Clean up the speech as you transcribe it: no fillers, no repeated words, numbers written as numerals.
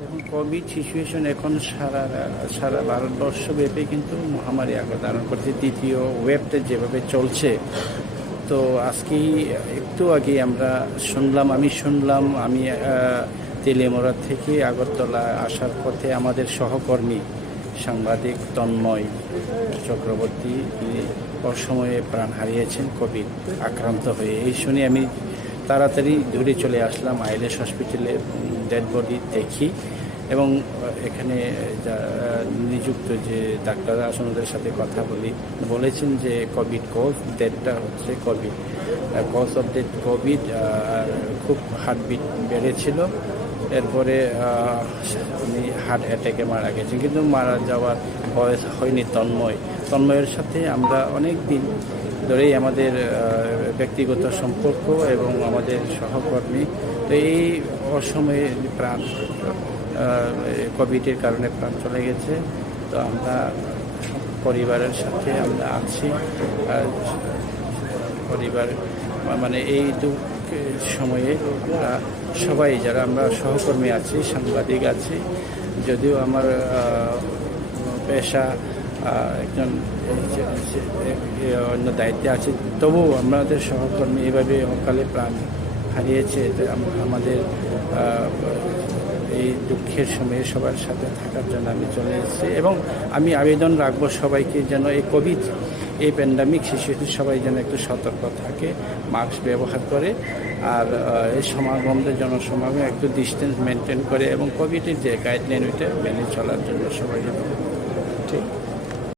দেখুন, Covid situation এখন সারা ভারতবর্ষব্যাপী কিন্তু মহামারী আকার ধারণ করছে। দ্বিতীয় ওয়েবটা যেভাবে চলছে, তো আজকেই একটু আগে আমি শুনলাম তেলিয়ামুড়া থেকে আগরতলা আসার পথে আমাদের সহকর্মী সাংবাদিক তন্ময় চক্রবর্তী তিনি অসময়ে প্রাণ হারিয়েছেন কোভিড আক্রান্ত হয়ে। এই শুনে আমি তাড়াতাড়ি দূরে চলে আসলাম, আইলেস হসপিটালে ডেড বডি দেখি এবং এখানে নিযুক্ত যে ডাক্তাররা আছেন ওদের সাথে কথা বলেছেন যে কোভিড কজ ডেথটা হচ্ছে covid cause of death covid. খুব হার্টবিট বেড়েছিল, এরপরে উনি হার্ট অ্যাটাকে মারা গেছেন, কিন্তু মারা যাওয়ার বয়স হয়নি। তন্ময়ের সাথে আমরা অনেক দিন ধরেই আমাদের ব্যক্তিগত সম্পর্ক এবং আমাদের সহকর্মী। তো এই অসময়ে প্রাণ কোভিডের কারণে প্রাণ চলে গেছে। তো আমরা পরিবারের সাথে আমরা আছি। পরিবার মানে এই দুঃখের সময়ে আমরা সবাই যারা আমরা সহকর্মী আছি, সাংবাদিক আছি, যদিও আমার পেশা একজন অন্য দায়িত্বে আছে, তবুও আমাদের সহকর্মী এভাবে অকালে প্রাণ হারিয়েছে। আমাদের এই দুঃখের সময়ে সবার সাথে থাকার জন্য আমি চলে এসেছি এবং আমি আবেদন রাখবো সবাইকে যেন এই প্যান্ডামিক সিচুয়েশনে সবাই যেন একটু সতর্ক থাকে, মাস্ক ব্যবহার করে, আর এই জনসমাগম একটু ডিস্টেন্স মেনটেন করে এবং কোভিডের যে গাইডলাইন ওইটা মেনে চলার জন্য সবাই যেন